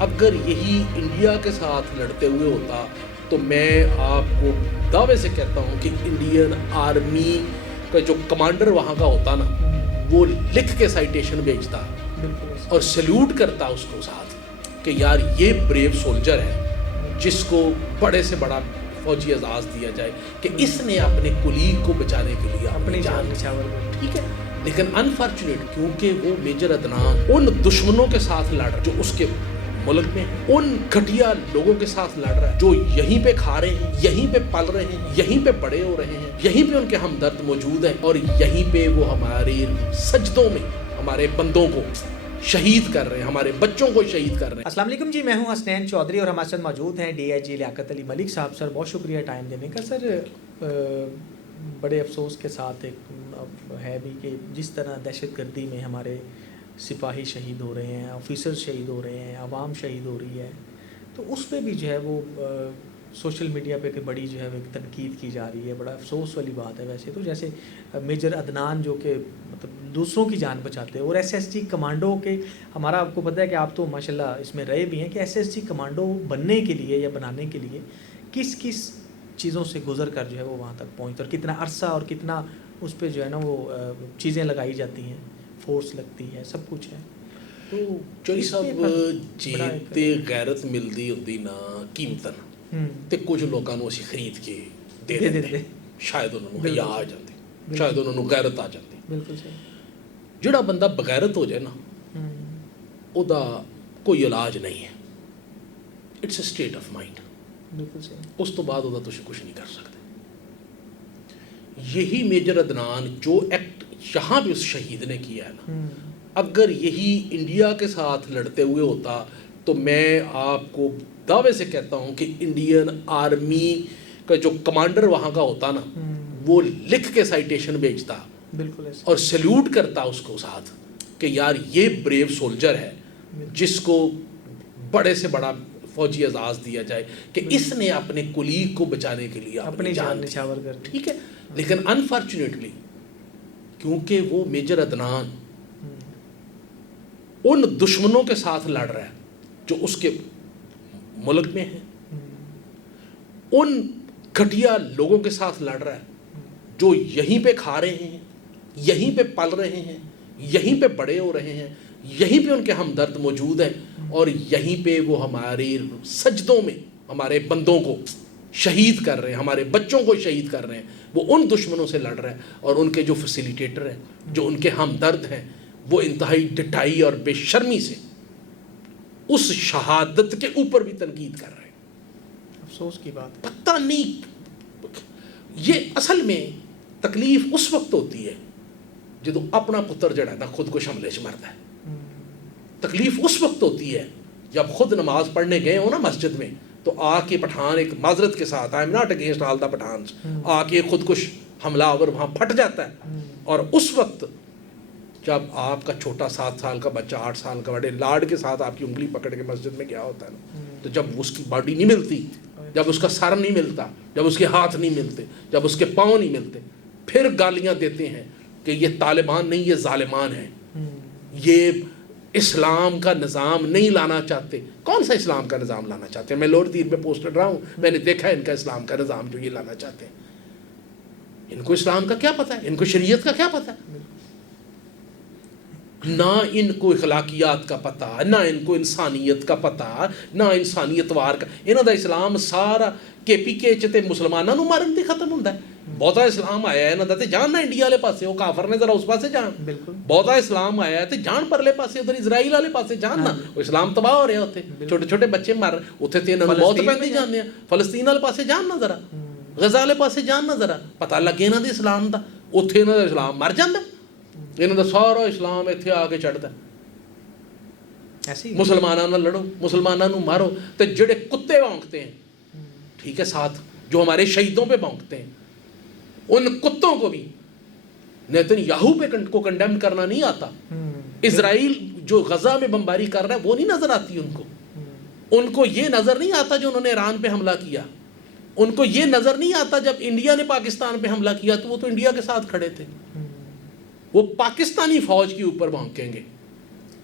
اگر یہی انڈیا کے ساتھ لڑتے ہوئے ہوتا تو میں آپ کو دعوے سے کہتا ہوں کہ انڈین آرمی کا جو کمانڈر وہاں کا ہوتا نا وہ لکھ کے سائٹیشن بھیجتا اور سیلوٹ کرتا اس کو ساتھ کہ یار یہ بریو سولجر ہے جس کو بڑے سے بڑا فوجی اعزاز دیا جائے کہ اس نے اپنے کولیگ کو بچانے کے لیے اپنی جان نچھاور کر. ٹھیک ہے، لیکن انفارچونیٹ کیونکہ وہ میجر عدنان ان دشمنوں کے ساتھ لڑ رہا جو اس کے ملک میں ان گھٹیا لوگوں کے ساتھ لڑ رہا ہے جو یہیں پہ کھا رہے ہیں، یہیں پہ پل رہے ہیں، یہیں پہ بڑے ہو رہے ہیں، یہیں پہ ان کے ہمدرد موجود ہیں اور یہیں پہ وہ ہمارے سجدوں میں ہمارے بندوں کو شہید کر رہے ہیں، ہمارے بچوں کو شہید کر رہے ہیں. السلام علیکم جی، میں ہوں حسنین چودھری اور ہمارے ساتھ موجود ہیں ڈی آئی جی لیاقت علی ملک صاحب. سر بہت شکریہ ٹائم دینے کا. سر بڑے افسوس کے ساتھ ایک ہے بھی کہ جس طرح دہشت گردی میں ہمارے سپاہی شہید ہو رہے ہیں، آفیسر شہید ہو رہے ہیں، عوام شہید ہو رہی ہے، تو اس پہ بھی جو ہے وہ سوشل میڈیا پہ کہ بڑی جو ہے وہ تنقید کی جا رہی ہے. بڑا افسوس والی بات ہے. ویسے تو جیسے میجر عدنان جو کہ مطلب دوسروں کی جان بچاتے ہیں اور ایس ایس ٹی کمانڈو کے، ہمارا آپ کو پتہ ہے کہ آپ تو ماشاءاللہ اس میں رہے بھی ہیں کہ ایس ایس ٹی کمانڈو بننے کے لیے یا بنانے کے لیے کس کس چیزوں سے گزر کر جو ہے وہ وہاں تک پہنچتا اور کتنا عرصہ اور کتنا اس پہ جو ہے نا وہ چیزیں لگائی جاتی ہیں، فورس لگتی ہے، سب کچھ ہے. تو چوئی صاحب جیتے غیرت ملدی ہوندی نا قیمتن تے کچھ لوگوں کو اسی خرید کے دے دیتے، شاید انہوں نے حیا آ جاتی، شاید انہوں نے غیرت آ جاتی. بالکل صحیح. جڑا بندہ بغیرت ہو جائے نا او دا کوئی علاج نہیں ہے. It's a state of mind. بالکل صحیح. اس تو بعد وہ تسی کچھ نہیں کر سکتے. یہی میجر عدنان جو ایکٹ یہاں بھی اس شہید نے کیا ہے نا، اگر یہی انڈیا کے ساتھ لڑتے ہوئے ہوتا تو میں آپ کو دعوے سے کہتا ہوں کہ انڈین آرمی کا جو کمانڈر وہاں کا ہوتا نا وہ لکھ کے سائٹیشن بھیجتا بالکل اور سیلوٹ کرتا اس کو ساتھ کہ یار یہ بریو سولجر ہے جس کو بڑے سے بڑا فوجی اعزاز دیا جائے کہ اس نے اپنے کولیگ کو بچانے کے لیے اپنی جان نچھاور کر. ٹھیک ہے، لیکن انفارچونیٹلی کیونکہ وہ میجر عدنان ان دشمنوں کے ساتھ لڑ رہا ہے جو اس کے ملک میں ہیں، ان گھٹیا لوگوں کے ساتھ لڑ رہا ہے جو یہیں پہ کھا رہے ہیں، یہیں پہ پل رہے ہیں، یہیں پہ بڑے ہو رہے ہیں، یہیں پہ ان کے ہمدرد موجود ہیں اور یہیں پہ وہ ہمارے سجدوں میں ہمارے بندوں کو شہید کر رہے ہیں، ہمارے بچوں کو شہید کر رہے ہیں. وہ ان دشمنوں سے لڑ رہے ہیں اور ان کے جو فیسیلیٹیٹر ہیں، جو ان کے ہمدرد ہیں، وہ انتہائی ڈٹائی اور بے شرمی سے اس شہادت کے اوپر بھی تنقید کر رہے ہیں. افسوس کی بات. پتہ نہیں، یہ اصل میں تکلیف اس وقت ہوتی ہے جدو اپنا پتر جڑا ہے نا خودکش حملے سے مرتا ہے. تکلیف اس وقت ہوتی ہے جب خود نماز پڑھنے گئے ہو نا مسجد میں تو آ کے پٹھان ایک معذرت کے ساتھ I am not against all the Pathans آ کے خودکش حملہ آور وہاں پھٹ جاتا ہے. اور اس وقت جب آپ کا چھوٹا 7 سال کا بچہ 8 سال کا بڑے لاڈ کے ساتھ آپ کی انگلی پکڑ کے مسجد میں گیا ہوتا ہے نا، تو جب اس کی باڈی نہیں ملتی، جب اس کا سر نہیں ملتا، جب اس کے ہاتھ نہیں ملتے، جب اس کے پاؤں نہیں ملتے، پھر گالیاں دیتے ہیں کہ یہ طالبان نہیں، یہ ظالمان ہیں، یہ اسلام کا نظام نہیں لانا چاہتے. کون سا اسلام کا نظام لانا چاہتے ہیں؟ میں لوڈ تیر میں پوسٹر رہا ہوں، میں نے دیکھا ہے ان کا اسلام کا نظام جو یہ لانا چاہتے ہیں. ان کو اسلام کا کیا پتہ ہے؟ ان کو شریعت کا کیا پتہ ہے؟ نہ ان کو اخلاقیات کا پتہ، نہ ان کو انسانیت کا پتہ، نہ انسانیت وار کا. انہوں دا اسلام سارا کے پی کے چتے مسلمانوں مارن تے ختم ہوتا ہے. بہتا اسلام آیا ہے انہوں دا تے جان نہ انڈیا والے پاسے، وہ کافر نے ذرا اس پاسے جان. بہتا اسلام آیا ہے تے جان پرلے پاسے ادھر اسرائیل والے پاسے جان نہ. وہ اسلام تباہ ہو رہے ہوتے، چھوٹے چھوٹے بچے مر رہے اتنے تے انہوں بہت پہنتے جاننے ہیں. فلسطین والے پاسے جان نہ ذرا، غزہ والے پاسے جان نہ ذرا، پتہ لگے انہوں دے اسلام دا. اتنے انہوں دا اسلام مر جاندہ، انہوں دا سارا اسلام اتنے آ کے چڑھتا ہے. مسلمانوں نہ لڑو، مسلمانوں نہ مارو. تو جڑے کتے بھونکتے ہیں ٹھیک ہے ساتھ، جو ہمارے شہیدوں پہ بھونکتے ہیں، ان کتوں کو بھی نیتن یاہو پہ کو کنڈیم کرنا نہیں آتا. اسرائیل جو غزہ میں بمباری کر رہا ہے وہ نہیں نظر آتی ان کو. ان کو یہ نظر نہیں آتا جو انہوں نے ایران پہ حملہ کیا. ان کو یہ نظر نہیں آتا جب انڈیا نے پاکستان پہ حملہ کیا تو وہ تو انڈیا کے ساتھ کھڑے تھے. وہ پاکستانی فوج کے اوپر بھونکیں گے.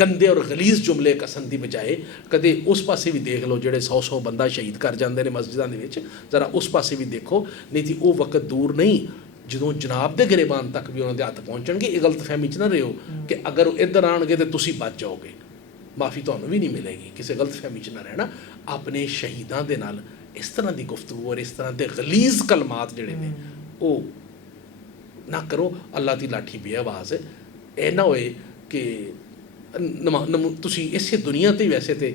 ਗੰਦੇ ਔਰ ਗਲੀਜ਼ ਜੁਮਲੇ ਕਸਣ ਦੀ ਬਜਾਏ ਕਦੇ ਉਸ ਪਾਸੇ ਵੀ ਦੇਖ ਲਓ ਜਿਹੜੇ 100 ਬੰਦਾ ਸ਼ਹੀਦ ਕਰ ਜਾਂਦੇ ਨੇ ਮਸਜਿਦਾਂ ਦੇ ਵਿੱਚ, ਜ਼ਰਾ ਉਸ ਪਾਸੇ ਵੀ ਦੇਖੋ। ਨਹੀਂ ਤੇ ਉਹ ਵਕਤ ਦੂਰ ਨਹੀਂ ਜਦੋਂ ਜਨਾਬ ਦੇ ਗਰੇਬਾਨ ਤੱਕ ਵੀ ਉਹਨਾਂ ਦੇ ਹੱਥ ਪਹੁੰਚਣਗੇ। ਇਹ ਗਲਤਫਹਿਮੀ 'ਚ ਨਾ ਰਹੋ ਕਿ ਅਗਰ ਉਹ ਇੱਧਰ ਆਣਗੇ ਤੇ ਤੁਸੀਂ ਬਚ ਜਾਓਗੇ, ਮਾਫੀ ਤੁਹਾਨੂੰ ਵੀ ਨਹੀਂ ਮਿਲੇਗੀ। ਕਿਸੇ ਗਲਤਫਹਿਮੀ 'ਚ ਨਾ ਰਹਿਣਾ। ਆਪਣੇ ਸ਼ਹੀਦਾਂ ਦੇ ਨਾਲ ਇਸ ਤਰ੍ਹਾਂ ਦੀ ਗੁਫ਼ਤਗੂ ਔਰ ਇਸ ਤਰ੍ਹਾਂ ਦੇ ਗਲੀਜ਼ ਕਲਮਾਤ ਜਿਹੜੇ ਨੇ ਉਹ ਨਾ ਕਰੋ। ਅੱਲਾਹ ਦੀ ਲਾਠੀ ਬੇਆਵਾਜ਼ ਹੈ। ਇਹ ਨਾ ਹੋਏ ਕਿ ਤੁਸੀਂ ਇਸੇ ਦੁਨੀਆ 'ਤੇ ਵੈਸੇ ਤੇ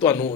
ਤੁਹਾਨੂੰ